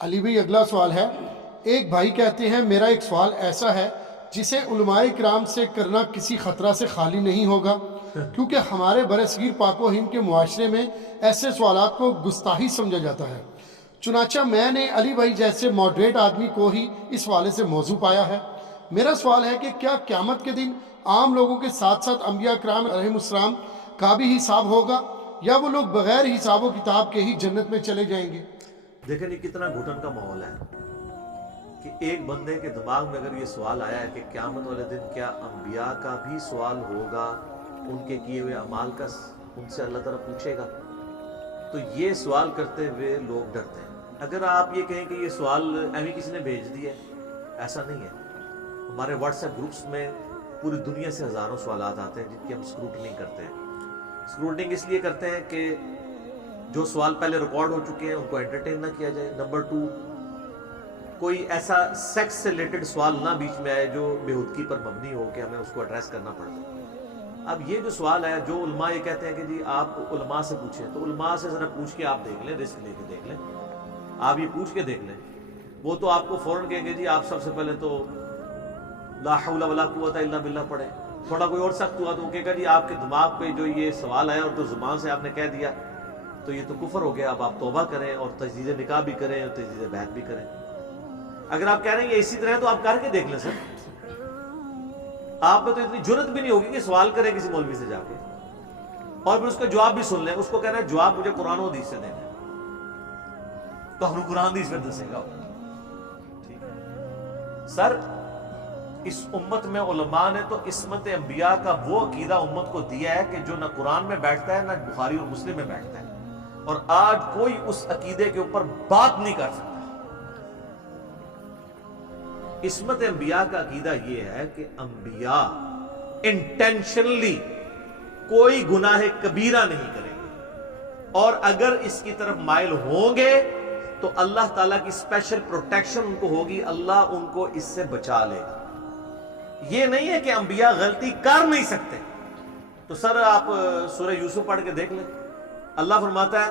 علی بھائی اگلا سوال ہے، ایک بھائی کہتے ہیں میرا ایک سوال ایسا ہے جسے علماء کرام سے کرنا کسی خطرہ سے خالی نہیں ہوگا، کیونکہ ہمارے برصغیر پاک و ہند کے معاشرے میں ایسے سوالات کو گستاخی سمجھا جاتا ہے۔ چنانچہ میں نے علی بھائی جیسے ماڈریٹ آدمی کو ہی اس حوالے سے موضوع پایا ہے۔ میرا سوال ہے کہ کیا قیامت کے دن عام لوگوں کے ساتھ ساتھ انبیاء کرام علیہ السلام کا بھی حساب ہوگا، یا وہ لوگ بغیر حساب و کتاب کے ہی جنت میں چلے جائیں گے؟ دیکھیں یہ کتنا گھٹن کا ماحول ہے کہ ایک بندے کے دماغ میں اگر یہ سوال آیا ہے کہ قیامت والے دن کیا انبیاء کا بھی سوال ہوگا، ان کے کیے ہوئے اعمال کا ان سے اللہ تعالیٰ پوچھے گا، تو یہ سوال کرتے ہوئے لوگ ڈرتے ہیں۔ اگر آپ یہ کہیں کہ یہ سوال ایویں کسی نے بھیج دیا ہے، ایسا نہیں ہے۔ ہمارے واٹس ایپ گروپس میں پوری دنیا سے ہزاروں سوالات آتے ہیں جن کی ہم اسکروٹنگ کرتے ہیں۔ اسکروٹنگ اس لیے کرتے ہیں کہ جو سوال پہلے ریکارڈ ہو چکے ہیں ان کو انٹرٹین نہ کیا جائے۔ نمبر 2، کوئی ایسا سیکس سے ریلیٹڈ سوال نہ بیچ میں آئے جو بےہودگی پر مبنی ہو کہ ہمیں اس کو ایڈریس کرنا پڑتا ہے۔ اب یہ جو سوال ہے، جو علماء یہ کہتے ہیں کہ جی آپ علماء سے پوچھیں، تو علماء سے ذرا پوچھ کے آپ دیکھ لیں، رسک لے کے دیکھ لیں، آپ یہ پوچھ کے دیکھ لیں۔ وہ تو آپ کو فوراً کہیں گے جی آپ سب سے پہلے تو لا حول ولا قوت الا باللہ پڑھیں۔ تھوڑا کوئی اور سخت ہوا تو وہ کہے گا جی آپ کے دماغ پہ جو یہ سوال آیا اور جو زبان سے آپ نے کہہ دیا تو یہ تو کفر ہو گیا، اب آپ توبہ کریں اور تجدید نکاح بھی کریں اور تجدید بیعت بھی کریں۔ اگر آپ کہہ رہے ہیں یہ اسی طرح ہے تو آپ کر کے دیکھ لیں سر۔ آپ میں تو اتنی جرت بھی نہیں ہوگی کہ سوال کریں کسی مولوی سے جا کے اور پھر اس کا جواب بھی سن لیں۔ اس کو کہنا ہے جواب مجھے قرآن و حدیث سے دینا ہے، تو ہم قرآن حدیث میں دسے گا۔ ٹھیک ہے سر، اس امت میں علماء نے تو عصمت انبیاء کا وہ عقیدہ امت کو دیا ہے کہ جو نہ قرآن میں بیٹھتا ہے نہ بخاری اور مسلم میں بیٹھتا ہے، اور آج کوئی اس عقیدے کے اوپر بات نہیں کر سکتا۔ عصمت انبیاء کا عقیدہ یہ ہے کہ انبیاء انٹینشنلی کوئی گناہ کبیرہ نہیں کریں گے، اور اگر اس کی طرف مائل ہوں گے تو اللہ تعالیٰ کی اسپیشل پروٹیکشن ان کو ہوگی، اللہ ان کو اس سے بچا لے گا۔ یہ نہیں ہے کہ انبیاء غلطی کر نہیں سکتے۔ تو سر آپ سورہ یوسف پڑھ کے دیکھ لیں، اللہ فرماتا ہے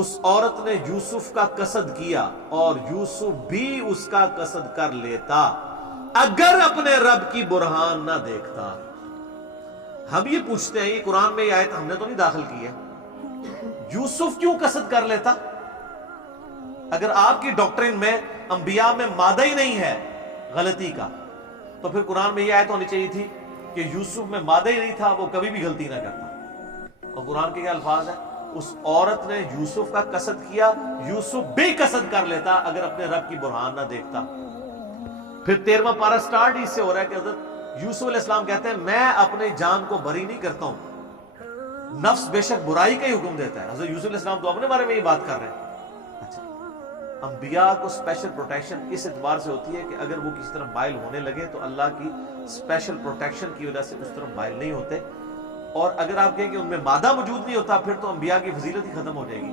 اس عورت نے یوسف کا قصد کیا اور یوسف بھی اس کا قصد کر لیتا اگر اپنے رب کی برہان نہ دیکھتا۔ ہم یہ پوچھتے ہیں، یہ قرآن میں یہ آیت ہم نے تو نہیں داخل کی ہے، یوسف کیوں قصد کر لیتا؟ اگر آپ کی ڈاکٹرین میں انبیاء میں مادہ ہی نہیں ہے غلطی کا، تو پھر قرآن میں یہ آیت ہونی چاہیے تھی کہ یوسف میں مادہ ہی نہیں تھا، وہ کبھی بھی غلطی نہ کرتا۔ اور قرآن کے کیا الفاظ ہیں؟ اس عورت نے یوسف کا قصد کیا، یوسف بھی قصد کر لیتا اگر اپنے رب کی برہان نہ دیکھتا۔ پھر 13واں پارہ سٹارٹ اس سے ہو رہا ہے کہ حضرت یوسف علیہ السلام کہتے ہیں میں اپنے جان کو بری نہیں کرتا ہوں، نفس بے شک برائی کا ہی حکم دیتا ہے۔ حضرت یوسف علیہ السلام تو اپنے بارے میں یہ بات کر رہے ہیں۔ اچھا، انبیاء کو اسپیشل پروٹیکشن اس اعتبار سے ہوتی ہے کہ اگر وہ کسی طرف مائل ہونے لگے تو اللہ کی اسپیشل پروٹیکشن کی وجہ سے اس طرف مائل نہیں ہوتے۔ اور اگر آپ کہیں کہ ان میں مادہ موجود نہیں ہوتا پھر تو انبیاء کی فضیلت ہی ختم ہو جائے گی۔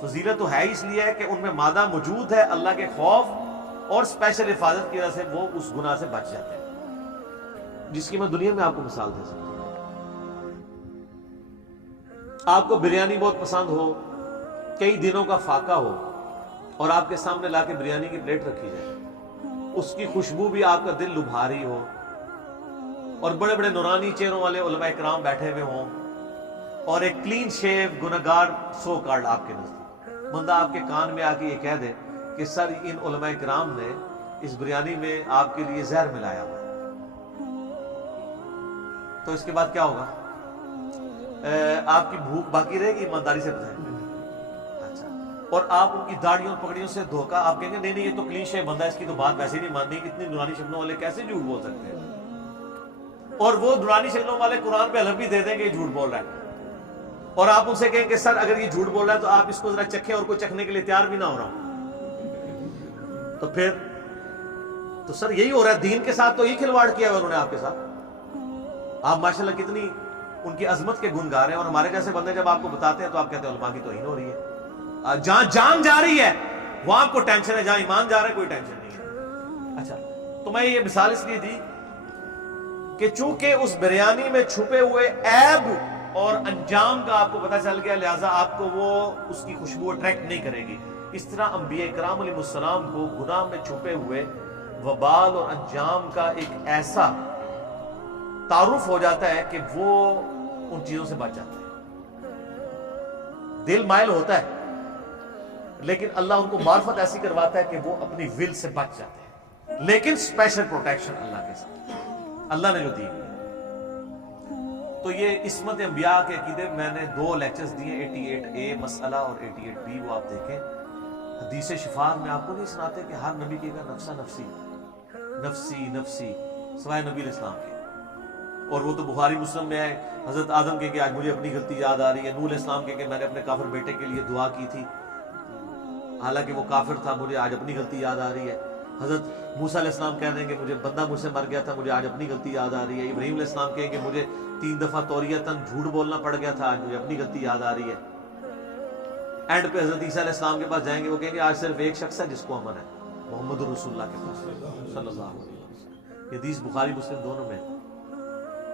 فضیلت تو ہے اس لیے ہے کہ ان میں مادہ موجود ہے، اللہ کے خوف اور اسپیشل حفاظت کی وجہ سے وہ اس گناہ سے بچ جاتے ہیں، جس کی میں دنیا میں آپ کو مثال دے سکتا ہوں۔ آپ کو بریانی بہت پسند ہو، کئی دنوں کا فاقہ ہو، اور آپ کے سامنے لا کے بریانی کی پلیٹ رکھی جائے، اس کی خوشبو بھی آپ کا دل لبھا رہی ہو، اور بڑے بڑے نورانی چہروں والے علماء کرام بیٹھے ہوئے ہوں، اور ایک کلین شیو گنہگار سو کارڈ آپ کے نزدیک، بندہ آپ کے کان میں آ کے یہ کہہ دے کہ سر ان علماء کرام نے اس بریانی میں آپ کے لیے زہر ملایا ہوا ہے، تو اس کے بعد کیا ہوگا؟ آپ کی بھوک باقی رہے گی؟ ایمانداری سے بتائیں۔ اچھا، اور آپ ان کی داڑھیوں اور پگڑیوں سے دھوکا، آپ کہیں گے نہیں نہیں یہ تو کلین شیو بندہ ہے، اس کی تو بات ویسے ہی نہیں ماننی، اتنی نورانی شکلوں والے کیسے جھوٹ بول سکتے ہیں؟ اور وہ نورانی شکلوں والے قرآن پہ حلف بھی دے دیں کہ یہ جھوٹ بول رہا ہے، اور آپ ان سے کہیں کہ سر اگر یہ جھوٹ بول رہا ہے تو آپ اس کو ذرا چکھیں، اور کوئی چکھنے کے لیے تیار بھی نہ ہو رہا ہوں، تو پھر تو سر یہی ہو رہا ہے، دین کے ساتھ تو یہ کھلواڑ کیا ہے انہوں نے آپ کے ساتھ۔ آپ ماشاءاللہ کتنی ان کی عظمت کے گن گا رہے ہیں، اور ہمارے جیسے بندے جب آپ کو بتاتے ہیں تو آپ کہتے ہیں علماء کی توہین ہو رہی ہے۔ جہاں جان جا رہی ہے وہاں آپ کو ٹینشن ہے، جہاں ایمان جا رہا ہے کوئی ٹینشن نہیں ہے۔ اچھا، تو میں یہ مثال اس لیے دی کہ چونکہ اس بریانی میں چھپے ہوئے عیب اور انجام کا آپ کو پتہ چل گیا، لہٰذا آپ کو وہ اس کی خوشبو اٹریکٹ نہیں کرے گی۔ اس طرح انبیاء کرام علیہ السلام کو گناہ میں چھپے ہوئے وبال اور انجام کا ایک ایسا تعارف ہو جاتا ہے کہ وہ ان چیزوں سے بچ جاتے ہیں. دل مائل ہوتا ہے لیکن اللہ ان کو معرفت ایسی کرواتا ہے کہ وہ اپنی ول سے بچ جاتے ہیں, لیکن اسپیشل پروٹیکشن اللہ کے ساتھ اللہ نے جو دی. تو یہ عصمت انبیاء کے عقیدے میں نے 2 لیکچرز دیے, 88A مسئلہ اور 88B, وہ آپ دیکھیں. حدیث شفاء میں آپ کو نہیں سناتے کہ ہر نبی کہے گا نفسا نفسی نفسی نفسی سوائے نبی علیہ السلام کے. اور وہ تو بخاری مسلم میں ہے, حضرت آدم کے کہ آج مجھے اپنی غلطی یاد آ رہی ہے, نوح علیہ السلام کے کہ میں نے اپنے کافر بیٹے کے لیے دعا کی تھی حالانکہ وہ کافر تھا, مجھے آج اپنی غلطی یاد آ رہی ہے. حضرت موسیٰ علیہ السلام کہہ رہے ہیں کہ مجھے بندہ مجھ سے مر گیا تھا, مجھے آج اپنی غلطی یاد آ رہی ہے. ابراہیم علیہ السلام کہیں کہ مجھے 3 دفعہ توریتاً جھوٹ بولنا پڑ گیا تھا, آج مجھے اپنی غلطی یاد آ ری ہے. اینڈ پہ حضرت عیسیٰ علیہ السلام کے پاس جائیں گے, وہ کہیں گے آج صرف ایک شخص ہے جس کو امن ہے, محمد رسول اللہ کے پاس صلی اللہ علیہ وسلم. یہ حدیث بخاری مسلم دونوں میں.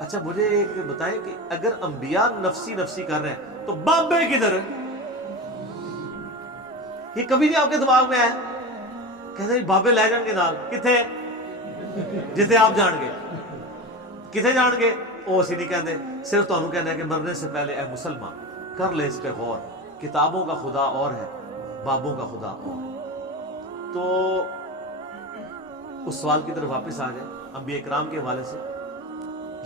اچھا مجھے ایک بتائیں کہ اگر انبیاء نفسی نفسی کر رہے ہیں تو بابے کدھر؟ یہ کبھی نہیں آپ کے دماغ میں آیا؟ کہتے ہیں بابے لے جان گے نال کتھے جتھے آپ جان گے, کتھے جان گے وہ اسی نہیں کہتے. صرف تانوں کہنا ہے کہ مرنے سے پہلے اے مسلمان کر لے اس پہ غور, کتابوں کا خدا اور ہے, بابوں کا خدا اور ہے. تو اس سوال کی طرف واپس آ جائیں انبیاء کرام کے حوالے سے.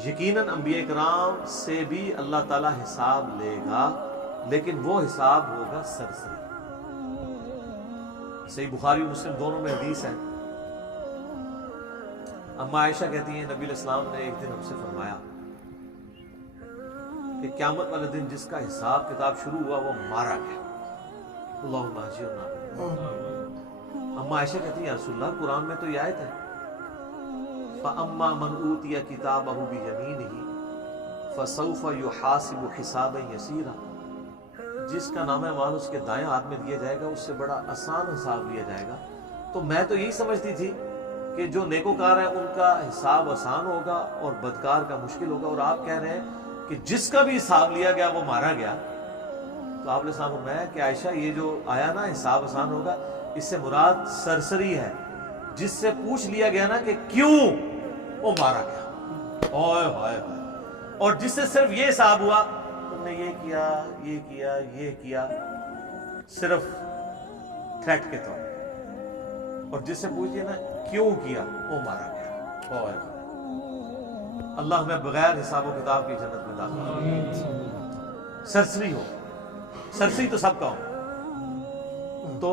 یقیناً انبیاء کرام سے بھی اللہ تعالیٰ حساب لے گا, لیکن وہ حساب ہوگا سرسری. صحیح بخاری مسلم دونوں میں حدیث ہے. اما عائشہ کہتی ہیں نبی علیہ السلام نے ایک دن ہم سے فرمایا کہ قیامت والے دن جس کا حساب کتاب شروع ہوا وہ مارا گیا. اللہم اجرنا. اما عائشہ کہتی ہیں یا رسول اللہ قرآن میں تو یہ آیت ہے فَأَمَّا مَنْ أُوتِيَ كِتَابَهُ بِيَمِينِهِ فَسَوْفَ يُحَاسِبُ حِسَابًا يَسِيرًا, جس کا نام اعمال اس کے دائیں ہاتھ میں دیا جائے گا اس سے بڑا آسان حساب لیا جائے گا. تو میں تو یہی سمجھتی تھی کہ جو نیکوکار ہیں ان کا حساب آسان ہوگا اور بدکار کا مشکل ہوگا, اور آپ کہہ رہے ہیں کہ جس کا بھی حساب لیا گیا وہ مارا گیا. تو آپ نے صاحب فرمایا کہ عائشہ یہ جو آیا نا حساب آسان ہوگا, اس سے مراد سرسری ہے, جس سے پوچھ لیا گیا نا کہ کیوں وہ مارا گیا. اوئے ہوئے ہوئے. اور جس سے صرف یہ حساب ہوا تم نے یہ کیا یہ کیا یہ کیا صرف تھریٹ کے طور پر, اور جس سے پوچھ لیا نا کیوں کیا وہ مارا گیا. اوئے ہوئے. اللہ ہمیں بغیر حساب و کتاب کی جنت میں داخل. سرسری ہو, سرسری تو سب کا ہو. تو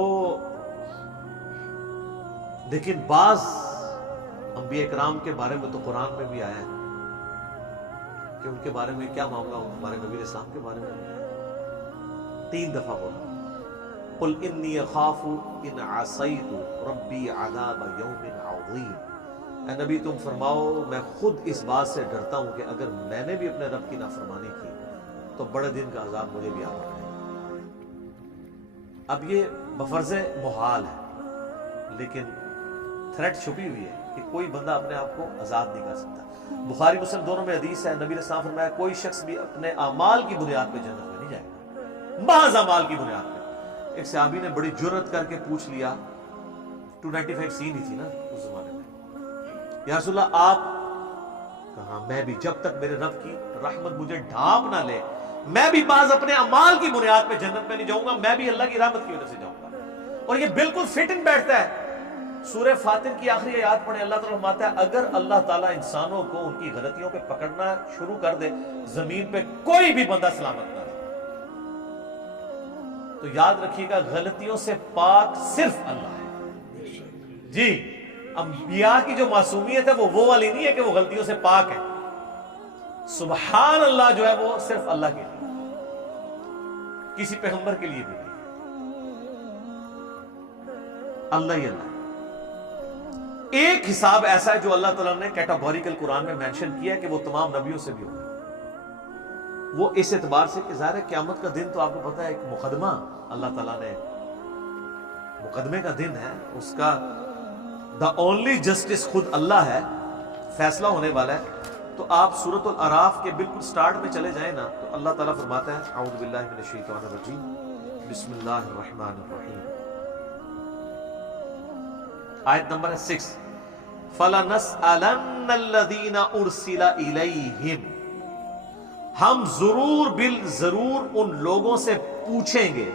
لیکن بعض انبیاء کرام کے بارے میں تو قرآن میں بھی آیا ہے کہ ان کے بارے میں کیا معاملہ ہو. ہمارے نبی علیہ السلام کے بارے میں 3 دفعہ بولا قل انی اخاف ان عصیت ربی عذاب یوم عظیم. اے نبی تم فرماؤ میں خود اس بات سے ڈرتا ہوں کہ اگر میں نے بھی اپنے رب کی نافرمانی کی تو بڑے دن کا عذاب مجھے بھی آ پڑے. اب یہ بفرض محال ہے, لیکن تھریٹ چھپی ہوئی ہے کہ کوئی بندہ اپنے آپ کو آزاد نہیں کر سکتا. بخاری مسلم دونوں میں حدیث ہے, نبی علیہ السلام فرمایا کوئی شخص بھی اپنے اعمال کی بنیاد پہ جنت میں نہیں جائے گا, محض اعمال کی بنیاد پہ. ایک صحابی نے بڑی جرت کر کے پوچھ لیا, 295 سی نہیں تھی نا اس زمانے میں, یا رسول اللہ آپ کہاں میں بھی جب تک میرے رب کی رحمت مجھے ڈھانپ نہ لے میں بھی بعض اپنے اعمال کی بنیاد پہ جنت میں نہیں جاؤں گا, میں بھی اللہ کی رحمت کی وجہ سے جاؤں گا. اور یہ بالکل فٹ ان بیٹھتا ہے. سورہ فاتر کی آخری آیات پڑھیں, اللہ تعالیٰ فرماتا ہے اگر اللہ تعالیٰ انسانوں کو ان کی غلطیوں پہ پکڑنا شروع کر دے زمین پہ کوئی بھی بندہ سلامت نہ رہے. تو یاد رکھیے گا غلطیوں سے پاک صرف اللہ ہے. جی انبیاء کی جو معصومیت ہے وہ والی نہیں ہے کہ وہ غلطیوں سے پاک ہے. سبحان اللہ جو ہے وہ صرف اللہ کے لیے, کسی پیغمبر کے لیے بھی نہیں. اللہ ہی اللہ. ایک حساب ایسا ہے جو اللہ تعالیٰ نے کیٹاگوریکل قرآن میں مینشن کیا ہے کہ وہ تمام نبیوں سے بھی ہوگا. وہ اس اعتبار سے کہ ظاہر ہے قیامت کا دن تو آپ کو پتا ہے ایک مقدمہ اللہ تعالیٰ نے, مقدمے کا دن ہے, اس کا دا اونلی جسٹس خود اللہ ہے, فیصلہ ہونے والا ہے. تو آپ سورۃ الاعراف کے بالکل سٹارٹ میں چلے جائیں نا تو اللہ تعالیٰ فرماتا ہے اعوذ باللہ من الشیطان الرجیم بسم اللہ الرحمن الرحیم آیت نمبر 6 فَلَنَسْأَلَنَّ الَّذِينَ أُرْسِلَ إِلَيْهِمْ، ہم ضرور ان لوگوں سے پوچھیں گے،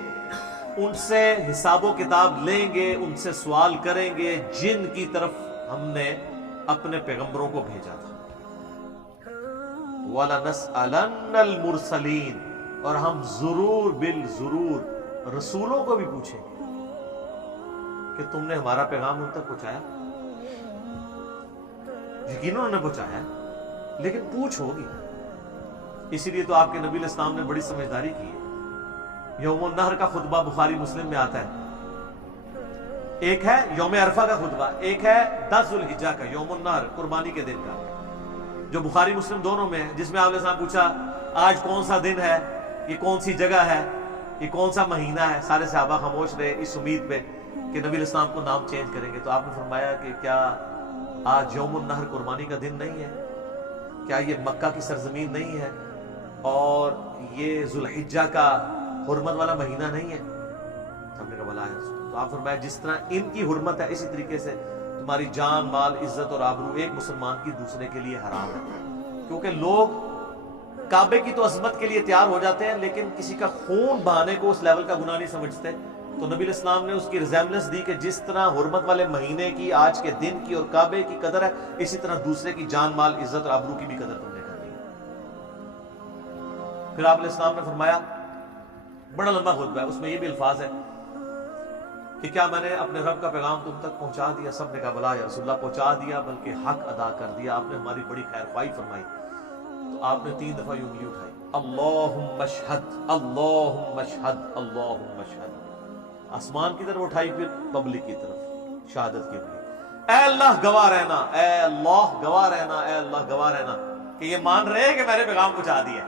ان سے حساب و کتاب لیں گے، ان سے سوال کریں گے جن کی طرف ہم نے اپنے پیغمبروں کو بھیجا تھا۔ وَلَنَسْأَلَنَّ الْمُرْسَلِينَ، اور ہم ضرور رسولوں کو بھی پوچھیں گے کہ تم نے ہمارا پیغام ان تک پہنچایا؟ یقیناً انہوں نے پہنچایا ہے، لیکن پوچھ ہوگی۔ اسی لیے تو آپ کے نبی علیہ السلام نے بڑی سمجھداری کی ہے۔ یوم النحر کا خطبہ بخاری مسلم میں آتا ہے، ایک ہے یوم عرفہ کا خطبہ، ایک ہے 10 ذو الحجہ کا، یوم النحر قربانی کے دن کا، جو بخاری مسلم دونوں میں ہے، جس میں آپ علیہ السلام پوچھا آج کون سا دن ہے، یہ کون سی جگہ ہے، یہ کون سا مہینہ ہے؟ سارے صحابہ خاموش رہے اس امید پہ کہ نبی علیہ السلام کو نام چینج کریں گے، تو آپ نے فرمایا کہ کیا آج یوم النحر قربانی کا دن نہیں ہے؟ کیا یہ مکہ کی سرزمین نہیں ہے اور یہ ذو الحجہ کا حرمت والا مہینہ نہیں ہے؟ ہم نے کہا بلا ہے۔ تو آپ فرمایا جس طرح ان کی حرمت ہے اسی طریقے سے تمہاری جان، مال، عزت اور آبرو ایک مسلمان کی دوسرے کے لیے حرام ہے، کیونکہ لوگ کعبے کی تو عظمت کے لیے تیار ہو جاتے ہیں لیکن کسی کا خون بہانے کو اس لیول کا گناہ نہیں سمجھتے۔ تو نبی علیہ السلام نے اس کی ریزیمبلنس دی کہ جس طرح حرمت والے مہینے کی، آج کے دن کی اور کعبے کی قدر ہے، اسی طرح دوسرے کی جان، مال، عزت اور آبرو کی بھی قدر تم نے کرنی ہے۔ پھر آپ علیہ السلام نے فرمایا، بڑا لمبا خطبہ ہے، اس میں یہ بھی الفاظ ہے کہ کیا میں نے اپنے رب کا پیغام تم تک پہنچا دیا؟ سب نے کہا بلا یا رسول اللہ، پہنچا دیا، بلکہ حق ادا کر دیا، آپ نے ہماری بڑی خیر خواہی فرمائی۔ تو آپ نے 3 دفعہ یہ انگلی اٹھائی، اللہم اشہد، اللہم اشہد، اللہم اشہد، آسمان کی طرف اٹھائی، پھر پبلک کی طرف شہادت کی انگلی، اے اللہ گواہ رہنا، اے اللہ گواہ رہنا، اے اللہ گواہ رہنا کہ یہ مان رہے ہیں کہ میں نے پیغام پہنچا دیا۔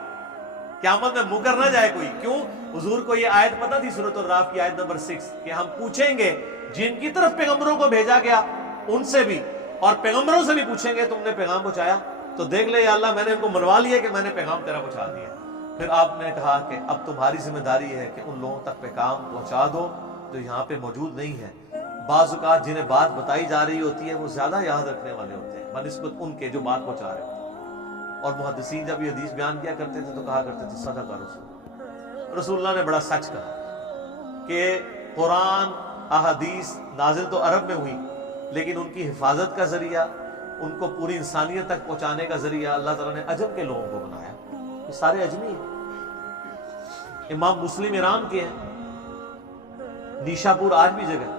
قیامت میں مکر نہ جائے کوئی۔ کیوں؟ حضور کو یہ آیت پتہ تھی، سورۃ الراف کی آیت نمبر 6، کہ ہم پوچھیں گے جن کی طرف پیغمبروں کو بھیجا گیا ان سے بھی، اور پیغمبروں سے بھی پوچھیں گے تم نے پیغام پہنچایا؟ تو دیکھ لے یا اللہ میں نے ان کو منوا لیا کہ میں نے پیغام تیرا پہنچا دیا۔ پھر آپ نے کہا کہ اب تمہاری ذمہ داری ہے کہ ان لوگوں تک پیغام پہنچا دو جو یہاں پہ موجود نہیں ہے۔ بعض اوقات جنہیں بات بتائی جا رہی ہوتی ہے وہ زیادہ یاد رکھنے والے ہوتے ہیں بنسبت ان کے جو بات پہنچا رہے ہوتے ہیں۔ اور محدثین جب یہ حدیث بیان کیا کرتے تھے تو کہا کرتے تھے صدق رسول اللہ نے بڑا سچ کہا کہ قرآن احادیث نازل تو عرب میں ہوئی، لیکن ان کی حفاظت کا ذریعہ، ان کو پوری انسانیت تک پہنچانے کا ذریعہ اللہ تعالیٰ نے عجم کے لوگوں کو بنایا۔ یہ سارے اجمی ہیں۔ امام مسلم ایران کے ہیں، نیشا پور آج بھی جگہ،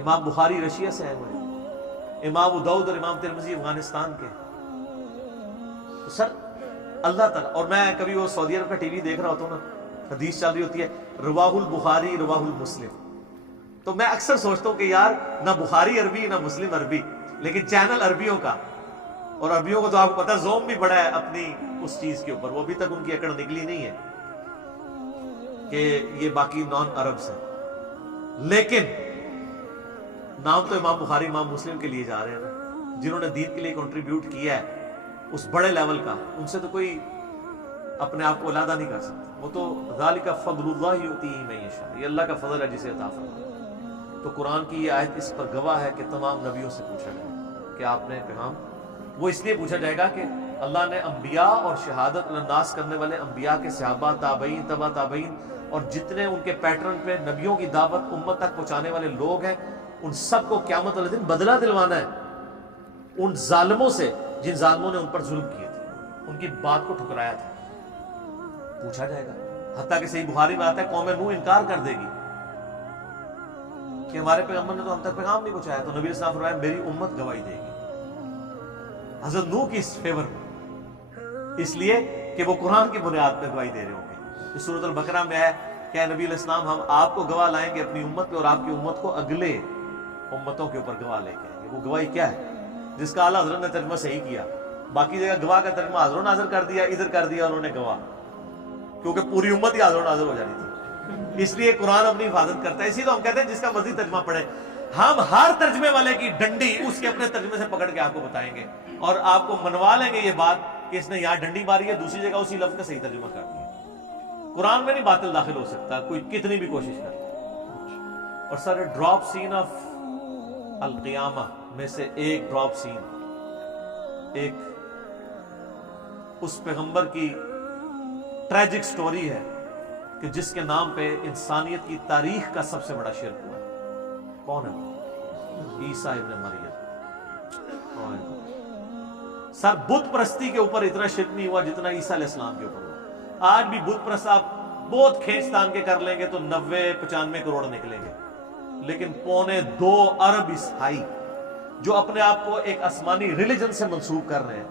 امام بخاری رشیا سے ہیں، وہ امام ابو داؤد اور امام ترمذی افغانستان کے۔ تو سر اللہ تعالیٰ، اور میں کبھی وہ سعودی عرب کا ٹی وی دیکھ رہا ہوتا ہوں نا، حدیث چل رہی ہوتی ہے رواہ البخاری رواہ المسلم، تو میں اکثر سوچتا ہوں کہ یار نہ بخاری عربی نہ مسلم عربی، لیکن چینل عربیوں کا، اور عربیوں کو تو آپ کو پتا زوم بھی بڑا ہے اپنی اس چیز کے اوپر، وہ ابھی تک ان کی اکڑ نکلی نہیں ہے کہ یہ باقی نان عربز ہیں، لیکن نام تو امام بخاری امام مسلم کے لیے جا رہے ہیں نا، جنہوں نے دین کے لیے کنٹریبیوٹ کیا ہے اس بڑے لیول کا، ان سے تو کوئی اپنے آپ کو علیحدہ نہیں کر سکتا۔ وہ تو ذالک فضل اللہ یؤتیہ من یشاء، یہ اللہ کا فضل ہے جسے عطا فرماتا ہے۔ تو قرآن کی یہ آیت اس پر گواہ ہے کہ تمام نبیوں سے پوچھا گیا کہ آپ نے پیغام، وہ اس لیے پوچھا جائے گا کہ اللہ نے انبیاء اور شہادت الناس کرنے والے انبیاء کے صحابہ، تابعین، تبع تابعین اور جتنے ان کے پیٹرن پہ نبیوں کی دعوت امت تک پہنچانے والے لوگ ہیں، ان سب کو قیامت والے دن بدلہ دلوانا ہے ان ظالموں سے جن ظالموں نے ان پر ظلم کیے تھے، ان کی بات کو ٹھکرایا تھا۔ پوچھا جائے گا، حتیٰ کہ صحیح بخاری میں آتا ہے قوم نوح انکار کر دے گی کہ ہمارے پیغمبر نے تو ہم تک پیغام نہیں پہنچایا، تو نبی علیہ السلام فرمایا میری امت گواہی دے گی حضرت نوح کی اس فیور میں، اس لیے کہ وہ قرآن کی بنیاد پہ گواہی دے رہے ہوں گے۔ اس سورۃ البقرہ میں ہے کہ اے نبی علیہ السلام ہم آپ کو گواہ لائیں گے اپنی امت پہ، اور آپ کی امت کو اگلے امتوں کے اوپر گواہ لے کے آئیں گے۔ وہ گواہی کیا ہے جس کا اعلیٰ حضرت نے ترجمہ صحیح کیا، باقی جگہ گواہ کا ترجمہ حاضر و ناظر کر دیا، ادھر کر دیا انہوں نے گواہ، کیونکہ پوری امت ہی حاضر و ناظر ہو جانی تھی، اس لیے قرآن اپنی حفاظت کرتا ہے۔ اسی تو ہم کہتے ہیں جس کا مرضی ترجمہ پڑھے، ہم ہر ترجمے والے کی ڈنڈی اس کے اپنے ترجمے سے پکڑ کے آپ کو بتائیں گے اور آپ کو منوا لیں گے یہ بات کہ اس نے یہاں ڈنڈی ماری ہے، دوسری جگہ اسی لفظ کا صحیح ترجمہ کر دیا۔ قرآن میں نہیں باطل داخل ہو سکتا، کوئی کتنی بھی کوشش کرے۔ اور سر ڈراپ سین آف القیامہ میں سے ایک ڈراپ سین، ایک اس پیغمبر کی ٹریجک سٹوری ہے کہ جس کے نام پہ انسانیت کی تاریخ کا سب سے بڑا شرک ہوا ہے۔ کون ہے وہ؟ عیسیٰ ابن مریم۔ سر بت پرستی کے اوپر اتنا شرک نہیں ہوا جتنا عیسیٰ علیہ السلام کے اوپر ہوا۔ آج بھی بت پرست آپ بہت کھینچ تان کے کر لیں گے تو 90-95 کروڑ نکلیں گے، لیکن 2.25 ارب عیسائی جو اپنے آپ کو ایک آسمانی ریلیجن سے منسوب کر رہے ہیں،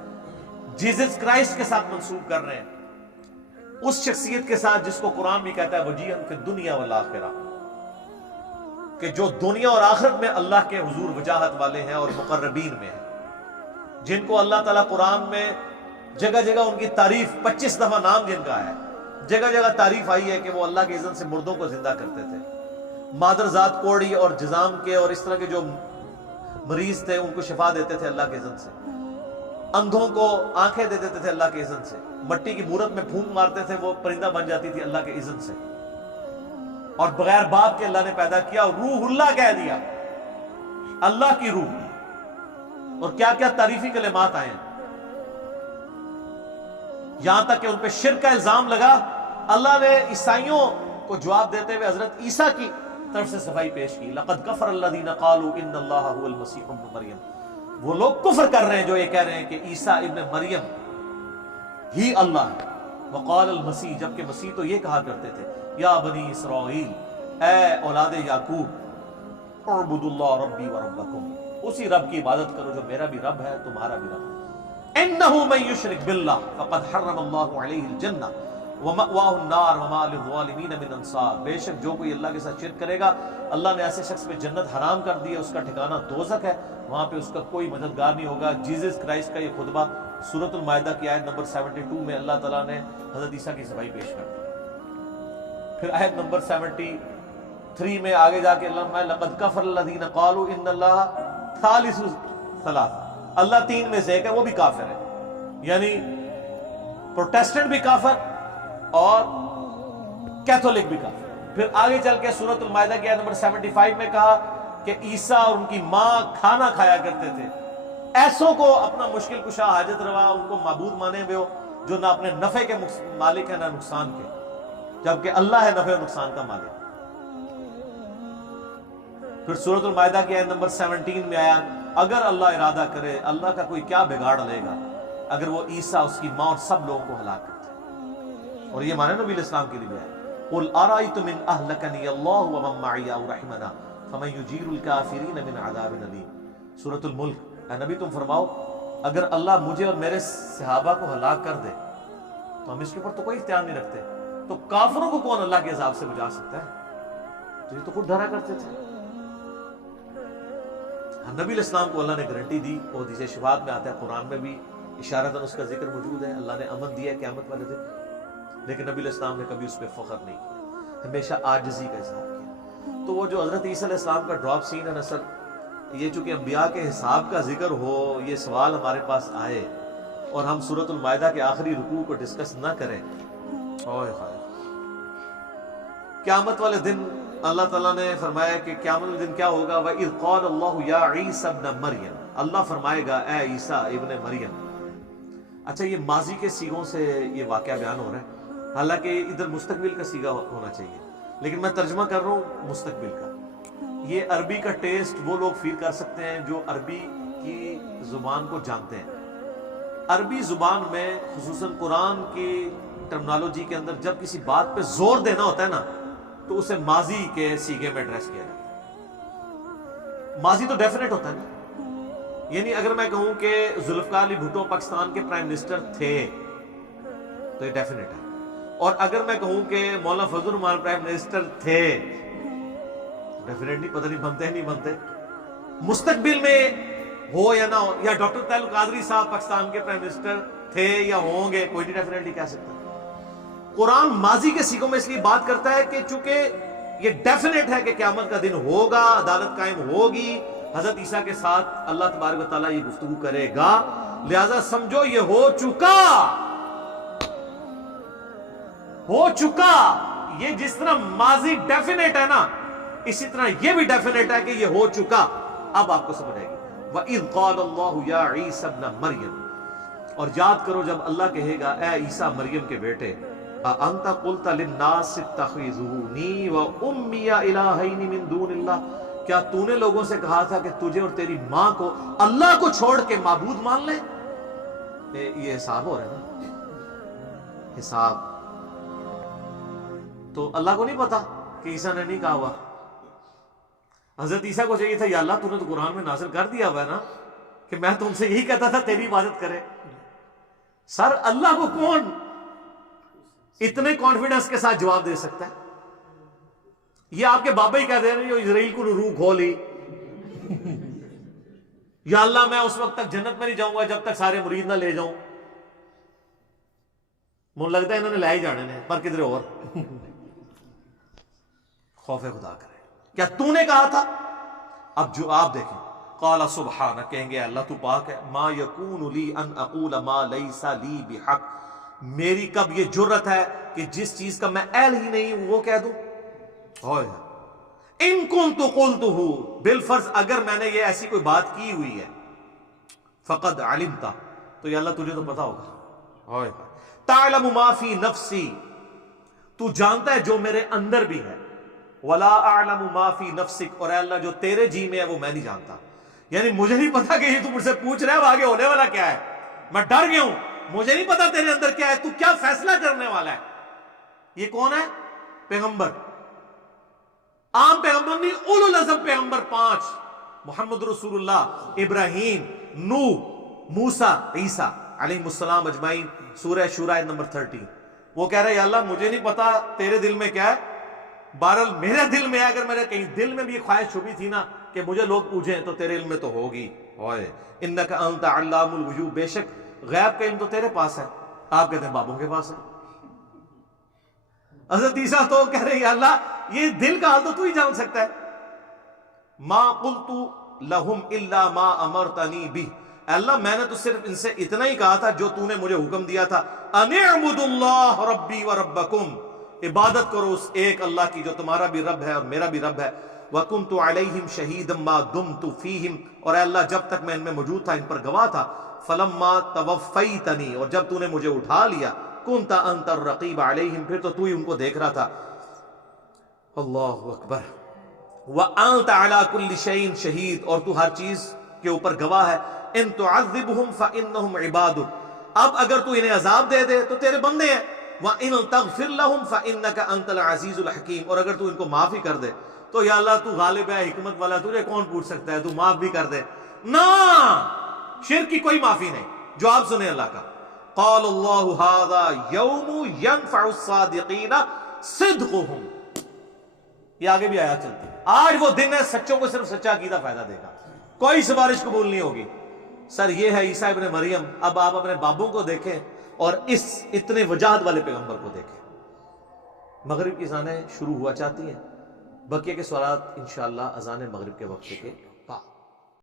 جیزس کرائسٹ کے ساتھ منسوب کر رہے ہیں، اس شخصیت کے ساتھ جس کو قرآن بھی کہتا ہے وجیہاً فی الدنیا والآخرہ، کہ جو دنیا اور آخرت میں اللہ کے حضور وجاہت والے ہیں اور مقربین میں ہیں، جن کو اللہ تعالیٰ قرآن میں جگہ جگہ ان کی تعریف 25 دفعہ نام جن کا ہے، جگہ جگہ تعریف آئی ہے کہ وہ اللہ کے اذن سے مردوں کو زندہ کرتے تھے، مادرزاد کوڑی اور جزام کے اور اس طرح کے جو مریض تھے ان کو شفا دیتے تھے اللہ کے اذن سے، اندھوں کو آنکھیں دے دیتے تھے اللہ کے اذن سے، مٹی کی مورت میں پھونک مارتے تھے وہ پرندہ بن جاتی تھی اللہ کے اذن سے، اور بغیر باپ کے اللہ نے پیدا کیا، روح اللہ کہہ دیا، اللہ کی روح، اور کیا کیا تعریفی کلمات آئے ہیں، یہاں تک کہ ان پہ شرک کا الزام لگا۔ اللہ نے عیسائیوں کو جواب دیتے ہوئے حضرت عیسیٰ کی طرف سے صفائی پیش کی، لقد کفر الذین قالوا ان اللہ هو المسیح ابن مریم، وہ لوگ کفر کر رہے ہیں جو یہ کہہ رہے ہیں کہ عیسیٰ ابن مریم ہی اللہ ہے، وقال المسیح، جبکہ مسیح تو یہ کہا کرتے تھے یا بنی اسرائیل، اے اولاد یعقوب، اعبدوا اللہ ربی وربکم، اسی رب کی عبادت کرو جو میرا بھی رب ہے تمہارا بھی رب ہے، انہ من یشرک باللہ فقد حرم اللہ علیہ الجنہ ومأواہ النار وما للظالمین من انصار، بے شک جو کوئی اللہ کے ساتھ شرک کرے گا اللہ نے ایسے شخص پہ جنت حرام کر دی ہے، اس کا ٹھکانہ دوزخ ہے، وہاں پہ اس کا کوئی مددگار نہیں ہوگا۔ جیزس کرائسٹ کا یہ خطبہ سورۃ المائدہ کی آیت نمبر 72 میں اللہ تعالیٰ نے حضرت عیسیٰ کی صفائی پیش کر دی۔ پھر آیت نمبر 73 میں آگے جا کے اللہ فرمائے لقد کفر الذین قالوا ان اللہ ثالث ثلاثہ، اللہ تین میں سے ایک ہے، وہ بھی کافر ہے، یعنی پروٹیسٹنٹ بھی کافر اور کیتھولک بھی کافر۔ پھر آگے چل کے سورۃ المائدہ کی آیت نمبر 75 میں کہا کہ عیسیٰ اور ان کی ماں کھانا کھایا کرتے تھے، ایسوں کو اپنا مشکل کشا حاجت روا ان کو معبود مانے ہوئے ہو جو نہ اپنے نفع کے مالک ہے نہ نقصان کے، جبکہ اللہ ہے نفع اور نقصان کا مالک۔ پھر سورۃ المائدہ کی آیت نمبر 17 میں آیا اگر اللہ ارادہ کرے اللہ کا کوئی کیا بگاڑ لے گا اگر وہ عیسیٰ اس کی ماں اور سب لوگوں کو ہلاک کرتے، اور یہ معنی نبی الاسلام کے لیے ہے قل ارأیتم ان اہلکنی اللہ ومن معی او رحمنا فمن یجیر الکافرین من عذاب علیم۔ سورۃ الملک، اے نبی تم فرماؤ اگر اللہ مجھے اور میرے صحابہ کو ہلاک کر دے تو ہم اس کے اوپر تو کوئی اختیار نہیں رکھتے، تو کافروں کو کون اللہ کے عذاب سے بچا سکتا ہے؟ تو یہ تو خود ڈرا کرتے تھے۔ نبی الاسلام کو اللہ نے گارنٹی دی، اور حدیث شفاعت میں آتا ہے، قرآن میں بھی اشارتاً اس کا ذکر موجود ہے، اللہ نے امن دیا ہے قیامت والے دن، لیکن نبی الاسلام نے کبھی اس پہ فخر نہیں کیا، ہمیشہ عاجزی کا اظہار کیا۔ تو وہ جو حضرت عیسیٰ علیہ السلام کا ڈراپ سین ہے نا سر، یہ چونکہ انبیاء کے حساب کا ذکر ہو، یہ سوال ہمارے پاس آئے اور ہم سورۃ المائدہ کے آخری رکوع کو ڈسکس نہ کریں، قیامت والے دن اللہ تعالیٰ نے فرمایا کہ قیامت والے دن کیا ہوگا، وَإِذْ قَالَ اللَّهُ يَا عِيسَى ابْنَ مَرْيَمَ، اللہ فرمائے گا اے عیسیٰ ابن مریم۔ اچھا یہ ماضی کے سیغوں سے یہ واقعہ بیان ہو رہا ہے، حالانکہ ادھر مستقبل کا سیغہ ہونا چاہیے، لیکن میں ترجمہ کر رہا ہوں مستقبل کا۔ یہ عربی کا ٹیسٹ وہ لوگ فیل کر سکتے ہیں جو عربی کی زبان کو جانتے ہیں۔ عربی زبان میں خصوصاً قرآن کی ٹرمنالوجی کے اندر جب کسی بات پہ زور دینا ہوتا ہے نا تو اسے ماضی کے سیغے میں ایڈریس کیا جاتا ہے۔ ماضی تو ڈیفینیٹ ہوتا ہے نا، یعنی اگر میں کہوں کہ ذوالفقار علی بھٹو پاکستان کے پرائم منسٹر تھے تو یہ ڈیفینیٹ ہے، اور اگر میں کہوں کہ مولانا فضل الرحمان پرائم منسٹر تھے ڈیفینیٹلی پتہ نہیں بنتے نہیں بنتے۔ مستقبل میں ہو یا نہ ہو، یا ڈاکٹر طاہر القادری صاحب پاکستان کے پرائم منسٹر تھے یا ہوں گے، کوئی نہیں ڈیفینیٹلی کہہ سکتا۔ قرآن ماضی کے سیغوں میں اس لیے بات کرتا ہے کہ چونکہ یہ ڈیفینیٹ ہے کہ قیامت کا دن ہوگا، عدالت قائم ہوگی، حضرت عیسیٰ کے ساتھ اللہ تبارک و تعالیٰ یہ گفتگو کرے گا، لہذا سمجھو یہ ہو چکا۔ یہ جس طرح ماضی ڈیفینیٹ ہے نا، اسی طرح یہ بھی ڈیفینیٹ ہے کہ یہ ہو چکا. اب آپ کو سمجھ آئے گی. وَإِذْ قَالَ اللَّهُ يَا عِيسَى ابْنَ مَرْيَمَ، اور یاد کرو جب اللہ کہے گا اے عیسیٰ مریم کے بیٹے، أَأَنْتَ قُلْتَ لِلنَّاسِ اتَّخِذُونِي وَأُمِّيَ إِلَٰهَيْنِ مِن دُونِ اللَّهِ، کیا تو نے لوگوں سے کہا تھا کہ تجھے اور تیری ماں کو اللہ کو چھوڑ کے معبود مان لیں؟ یہ حساب ہو رہا ہے نا، حساب. تو اللہ کو نہیں پتا کہ عیسیٰ نے نہیں کہا ہوا. حضرت عیسیٰ کو چاہیے تھا یا اللہ تو نے تو قرآن میں نازل کر دیا ہوا ہے نا کہ میں تم سے یہی کہتا تھا تیری عبادت کرے. سر اللہ کو کون اتنے کانفیڈنس کے ساتھ جواب دے سکتا ہے؟ یہ آپ کے بابا ہی کہہ دے رہے ہیں جو اسرائیل کو روح کھولی، یا اللہ میں اس وقت تک جنت میں نہیں جاؤں گا جب تک سارے مرید نہ لے جاؤں. مجھے لگتا ہے انہوں نے لے ہی جانے نے، پر کدھر اور. خوف خدا کرے. کیا تو نے کہا تھا؟ اب جو آپ دیکھیں، قال سبحانہ، کہیں گے اللہ تو پاک ہے، ما یکون لی ان اقول ما لیس لی بحق، میری کب یہ جرت ہے کہ جس چیز کا میں اہل ہی نہیں ہوں وہ کہہ دوں. ان کنت قلتہ، بالفرض اگر میں نے یہ ایسی کوئی بات کی ہوئی ہے، فقد علمت، تو یا اللہ تجھے تو پتا ہوگا. تعلم ما فی نفسی، تو جانتا ہے جو میرے اندر بھی ہے. ولا اعلم ما فی نفسک، اور اے اللہ جو تیرے جی میں ہے وہ میں نہیں جانتا. یعنی مجھے نہیں پتا کہ یہ تو مجھ سے پوچھ رہا ہے آگے ہونے والا کیا ہے. میں ڈر گیا ہوں، مجھے نہیں پتا تیرے اندر کیا ہے، تو کیا فیصلہ کرنے والا ہے. یہ کون ہے؟ پیغمبر، عام پیغمبر نہیں، اولو العزم پیغمبر 5، محمد رسول اللہ، ابراہیم، نوح، موسیٰ، عیسیٰ علیہ السلام اجمعین. سورہ شورى نمبر 30. وہ کہہ رہے یا اللہ مجھے نہیں پتا تیرے دل میں کیا ہے، بہرحال میرے دل میں ہے، اگر میرے کہیں دل میں بھی یہ خواہش چھپی تھی نا کہ مجھے لوگ پوچھیں تو تیرے علم میں تو ہوگی. انک انت علام الغیوب، بے شک غیب کا علم تو تیرے پاس ہے. آپ کہتے ہیں بابوں کے پاس ہے. حضرت عیسیٰ تو کہہ رہے یا اللہ یہ دل کا حال تو ہی جان سکتا ہے. ما قلت لہم الا ما امرتنی بہ، اے اللہ میں نے تو صرف ان سے اتنا ہی کہا تھا جو تو نے مجھے حکم دیا تھا. ان اعبدوا اللہ ربی و ربکم، عبادت کرو اس ایک اللہ کی جو تمہارا بھی رب ہے اور میرا بھی رب ہے. وَكُنْتُ عَلَيْهِمْ شَهِيدًا مَا دُمْتُ فِيهِمْ، اور اے اللہ جب تک میں ان میں موجود تھا ان پر گواہ تھا. فَلَمَّا تَوَفَّيْتَنِي، اور جب تو نے مجھے اٹھا لیا، كُنْتَ أَنْتَ الرَّقِيبَ عَلَيْهِمْ، پھر تو ہی ان کو دیکھ رہا تھا. اللہ اکبر. وَأَنْتَ عَلَى كُلِّ شَيْءٍ شَهِيدٌ، اور تو ہر چیز کے اوپر گواہ ہے. إِن تُعَذِّبْهُمْ فَإِنَّهُمْ عِبَادُكَ، اب اگر تو انہیں عذاب دے دے تو تیرے بندے ہیں. وَإِن تَغْفِرْ لَهُمْ فَإِنَّكَ أَنْتَ الْعَزِيزُ الْحَكِيمُ، اور اگر تو ان کو معاف ہی کر دے تو یا اللہ تو غالب ہے، حکمت والا، تجھے کون پوچھ سکتا ہے، تو معاف بھی کر دے. نا، شرک کی کوئی معافی نہیں. جواب سنیں اللہ کا. قال اللہ ھذا یوم ینفع الصادقین صدقہم، یہ آگے بھی آیات چلتی. آج وہ دن ہے سچوں کو صرف سچا عقیدہ فائدہ دے گا، کوئی سفارش قبول نہیں ہوگی. سر یہ ہے عیسیٰ ابن مریم. اب آپ اپنے بابوں کو دیکھیں اور اس اتنے وجاہت والے پیغمبر کو دیکھیں. مغرب کی اذانیں شروع ہوا چاہتی ہیں، بقیہ کے سوالات انشاءاللہ اذان مغرب کے وقت کے